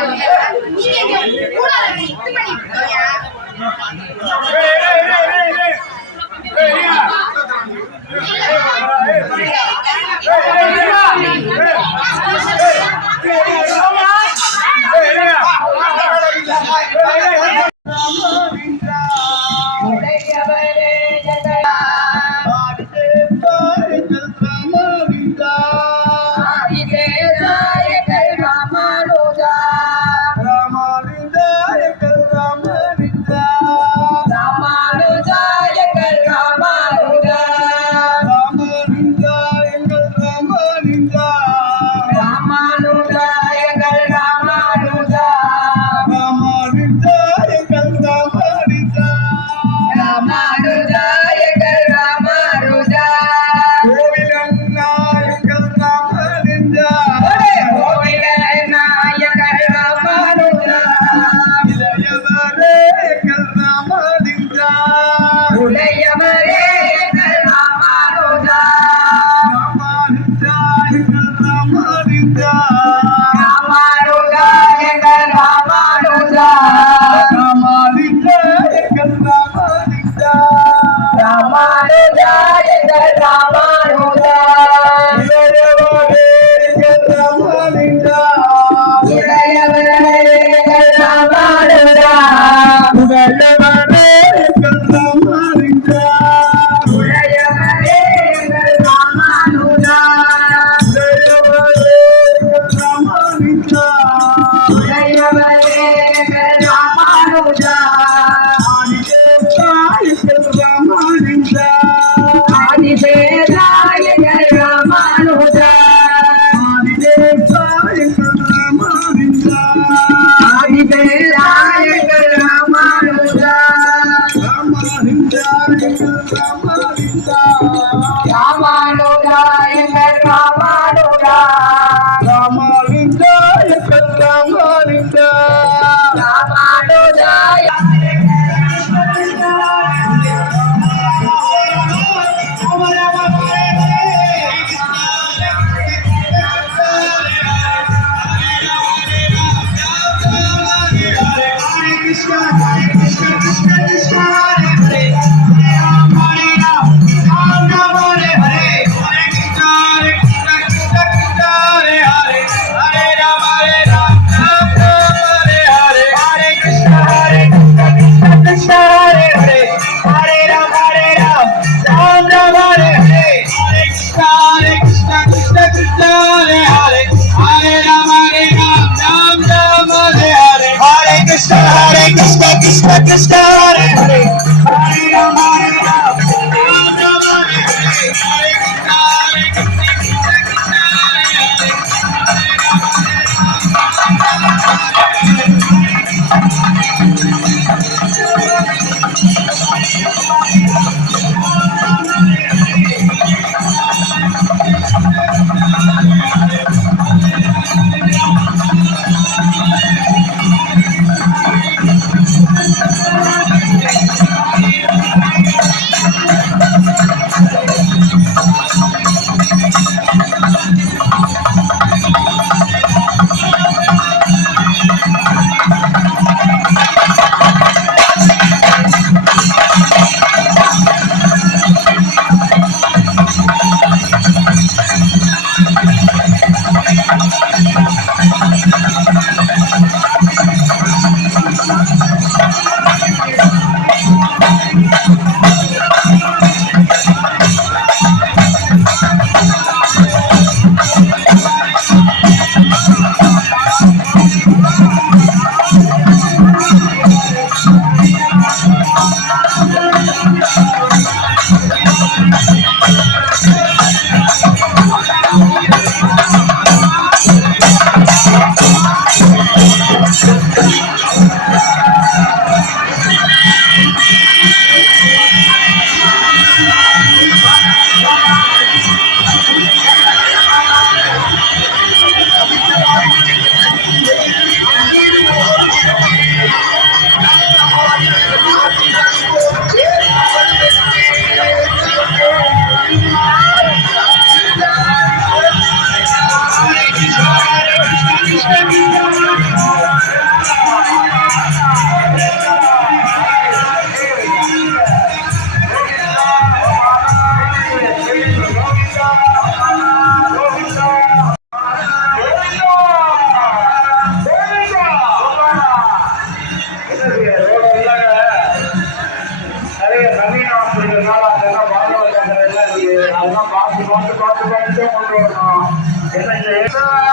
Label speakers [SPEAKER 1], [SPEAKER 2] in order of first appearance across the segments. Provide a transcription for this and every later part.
[SPEAKER 1] உடையவரே
[SPEAKER 2] Manodai Bye.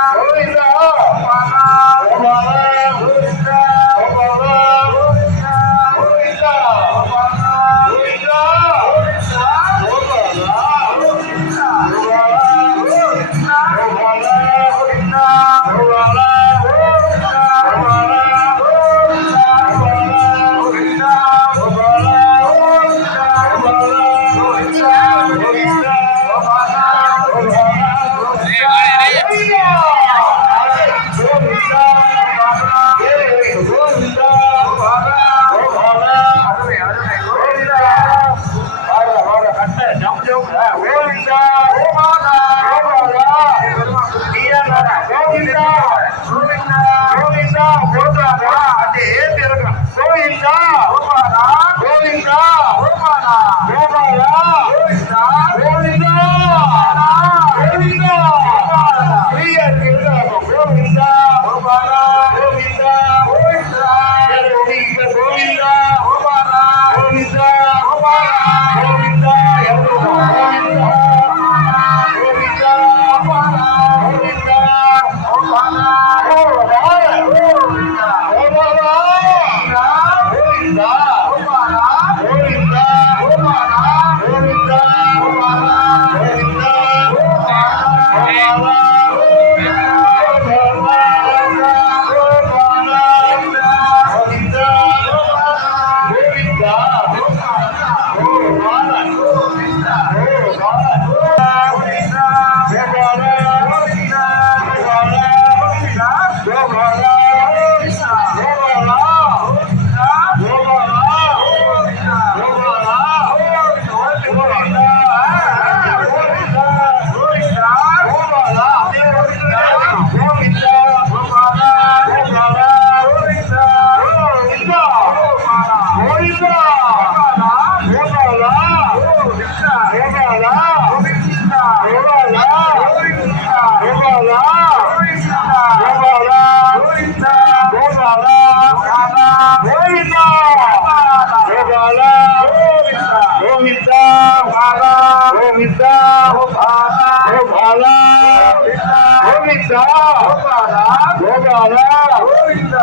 [SPEAKER 2] Gopala
[SPEAKER 3] Govinda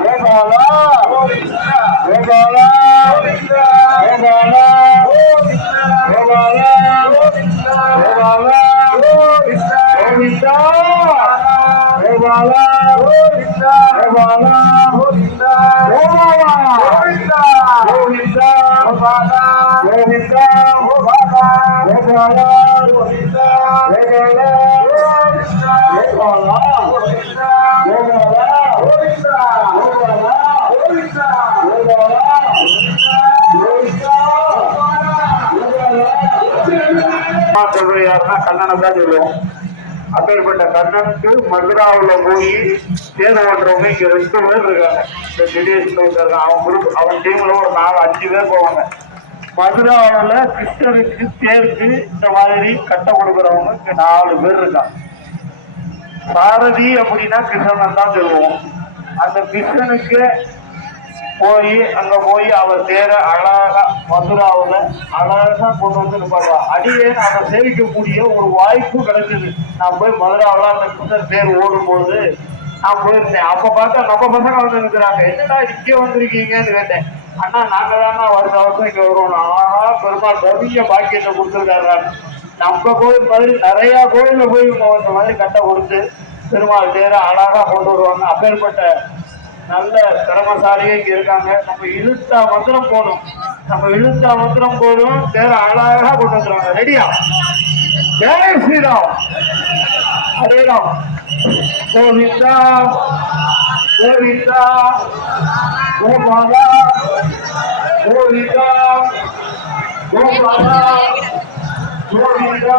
[SPEAKER 3] Gopala Govinda Gopala Govinda Gopala Gopala Govinda Gopala Govinda Govinda Gopala Govinda Gopala Govinda Gopala Govinda Gopala Govinda Gopala Gopala Govinda Gopala யாருன்னா கண்ணனை தான் சொல்லுவோம் அப்பேற்பட்ட கண்ணனுக்கு மதுராவில் போய் தேர்வு பண்றவங்க இங்க ரெண்டு பேர் இருக்காங்க இந்த திடீர்னு இருக்காங்க அவன் குரூப் அவன் டீம்ல ஒரு நாலு அஞ்சு பேர் போவாங்க மதுராவில் கிருஷ்ணருக்கு தேருக்கு இந்த மாதிரி கட்ட கொடுக்குறவங்க இங்க நாலு பேர் இருக்காங்க. பாரதி அப்படின்னா கிருஷ்ணன் தான் சொல்லுவோம். அந்த கிருஷ்ணனுக்கு போய் அங்க போய் அவர் தேர அழகா மதுராவில் அழகா கொண்டு வந்து நிப்பாடுவா அடியே நாம சேவிக்கக்கூடிய ஒரு வாய்ப்பு கிடைச்சது நான் போய் மதுராவில் அந்த கிருஷ்ணன் தேர் ஓடும்போது நான் போயிருந்தேன். அப்ப பார்த்தா நம்ம பசங்க வந்து நிற்கிறாங்க என்னடா இங்கே வந்திருக்கீங்கன்னு கேட்டேன். அண்ணா நாங்க தானே வருஷ வருஷம் இங்க வருவோம் ஆஹா பெருமாள் பெரிய பாக்கியத்தை கொடுத்துருக்காரு. நம்ம கோயில் மாதிரி நிறைய கோயிலில் போய் இவங்க இந்த மாதிரி கட்ட கொடுத்து பெருமாள் தேர அழகா கொண்டு வருவாங்க. அப்பேற்பட்ட நல்ல திறமசாலியே இங்க இருக்காங்க. நம்ம இழுத்தா மந்திரம் போதும். நம்ம இழுத்தா மந்திரம் போதும். தேர அழகா கொண்டு வந்துருவாங்க. ரெடியா Jai Shri Ram. Hare Ram. Govinda Govinda Gopala Govinda Gopala Govinda.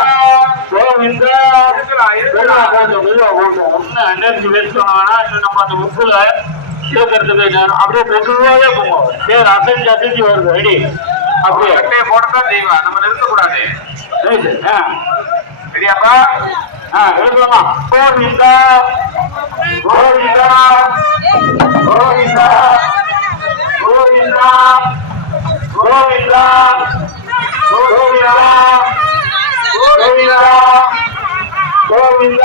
[SPEAKER 3] energy waste பண்ணாங்கன்னா இன்னும் நம்ம அந்த உப்புல சேர்க்கறதுக்கு அப்படியே மெதுவாகவே போவோம் பேர் அசைஞ்சு அசைஞ்சு வருது. ரெடி அப்படியே.
[SPEAKER 4] அப்படியே போட்டதான் செய்வா. நம்ம நிறுத்தக்கூடாது.
[SPEAKER 3] ரெடியாப்பா ஆ. எடுக்கலாமா கோவிந்தா கோவிந்தா கோவிந்தா கோவிந்தா கோவிந்தா கோவிந்தா கோவிந்தா. గోవింద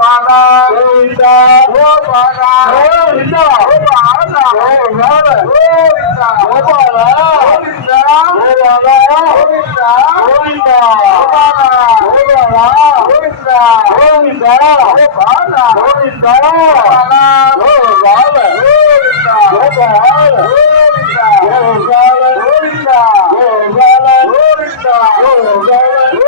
[SPEAKER 3] మాత గోవింద గోపాల గోవింద గోపాల గోవింద గోవింద గోపాల గోవింద గోపాల గోవింద గోవింద గోపాల గోవింద గోవింద గోపాల గోవింద గోపాల గోపాల గోవింద గోపాల గోవింద గోపాల గోవింద గోపాల గోవింద గోపాల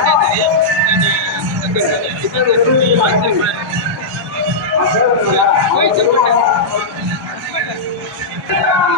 [SPEAKER 3] Thank you.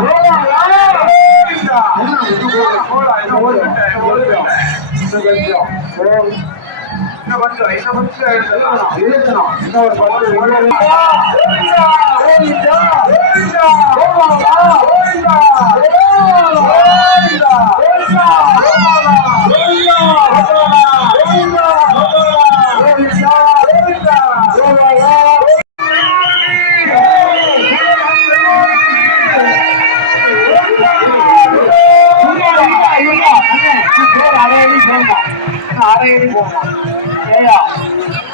[SPEAKER 3] 罗纳尔多！哎呀！你怎么就过来拖来呢？我这，我这，这，一下不起来，拽一
[SPEAKER 5] 下，
[SPEAKER 3] 拽一
[SPEAKER 4] 下，那我一点。
[SPEAKER 3] 呀！呀！呀！呀！
[SPEAKER 4] 呀！
[SPEAKER 3] 呀！காரையில் போவோம் ஏயா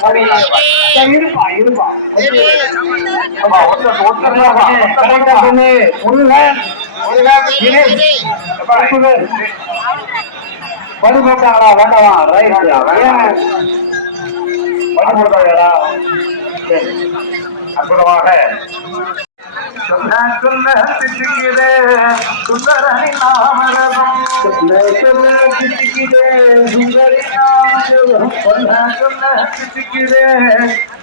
[SPEAKER 3] ஒரு இருப்பா இருப்பா.
[SPEAKER 4] அற்புதமாக. சொல்ல சொல்ல சித்திக்கிறே சுந்தரணி நாமரதம். சொல்ல சொல்ல சித்திக்கிறே சுந்தரி நாமரதம். சொல்ல சொல்ல சித்திக்கிறே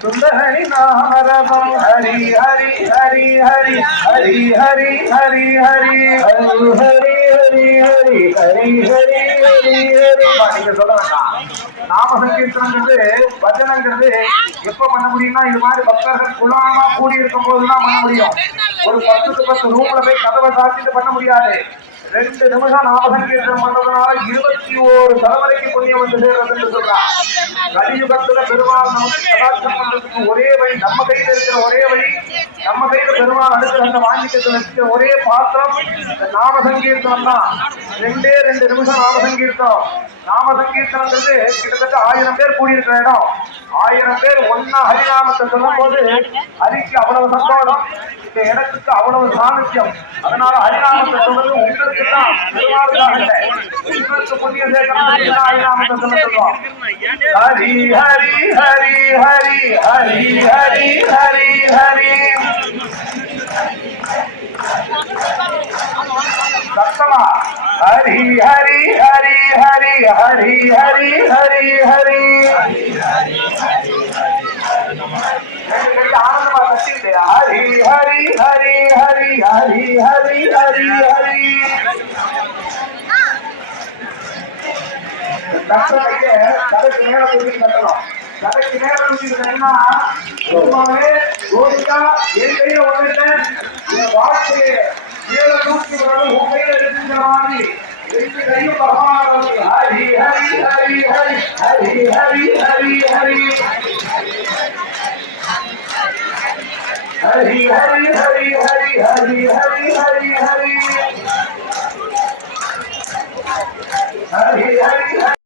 [SPEAKER 4] சுந்தரணி நாமரதம். ஹரி ஹரி ஹரி ஹரி. ஹரி ஹரி ஹரி ஹரி. ஹரி ஹரி. ஹரி ஹரி ஹரி ஹரி ஹரி ஹரி. நீங்க சொல்ல வேண்டாம். நாம சங்கீர்த்தனங்கிறது பஜனைங்கிறது எப்ப பண்ண முடியும்னா இது மாதிரி பக்தர்கள் குலாமா கூடி இருக்கும் போதுதான் பண்ண முடியும். ஒரு பத்துக்கு பத்து ரூம்ல போய் கதவை சாத்திட்டு பண்ண முடியாது. ரெண்டு நிமிஷம் நாம சங்கீர்த்தனம் பண்றதுனால இருபத்தி ஓரு தலைமுறைக்கு புண்ணியம் வந்து சேர்றது சொல்றான் கலியுகத்துல பெருமாள் நமக்கு ஒரே வழி நம்ம கையில இருக்கிற ஒரே வழி நம்ம கையில பெருமாள் அடுத்து அந்த வாங்கிக்கத்துல வச்சுக்க ஒரே பாத்திரம் நாம சங்கீர்த்தனம் தான். ரெண்டே ரெண்டு நிமிஷம் நாம சங்கீர்த்தனம் நாம சங்கீர்த்தனங்கிறது கிட்டத்தட்ட ஆயிரம் பேர் கூடியிருக்கிற இடம். ஆயிரம் பேர் ஒன்னா ஹரிநாமத்தை சொல்லும் போது ஹரிக்கு அவ்வளவு சந்தோஷம் இந்த இடத்துக்கு அவ்வளவு சாநித்தியம். அதனால ஹரிநாமத்தை சொல்றது உங்களுக்கு தான் பெருமாளுக்காக இல்லை. உங்களுக்கு புண்ணிய சேர்க்கணும் ஹரிநாமத்தை சொல்ல சொல்றோம் ஹரி ஹரி ஹரி ஹரி ஹரி ஹரி ஹரி ஹரி சத்தமா ஹரி ஹரி ஹரி ஹரி ஹரி ஹரி ஹரி ஹரி ரெண்டு கை ஆனந்தமா கட்டிட்டு ஹரி ஹரி ஹரி ஹரி ஹரி ஹரி ஹரி ஹரி கட்டுற கைய கடைக்கு மேல தூக்கி கட்டணும் கடைக்கு மேல தூக்கிட்டேன்னா உண்மையே கோரிக்கா என் கையில வந்துட்டேன் என் வாழ்க்கையை மேல தூக்கி வரணும் உன் கையில இருக்கிற மாதிரி ரெண்டு கையும் பகவான் ஹரி ஹரி ஹரி ஹரி ஹரி ஹரி ஹரி ஹரி ஹரி ஹரி ஹரி ஹரி ஹரி ஹரி ஹரி ஹரி ஹரி ஹரி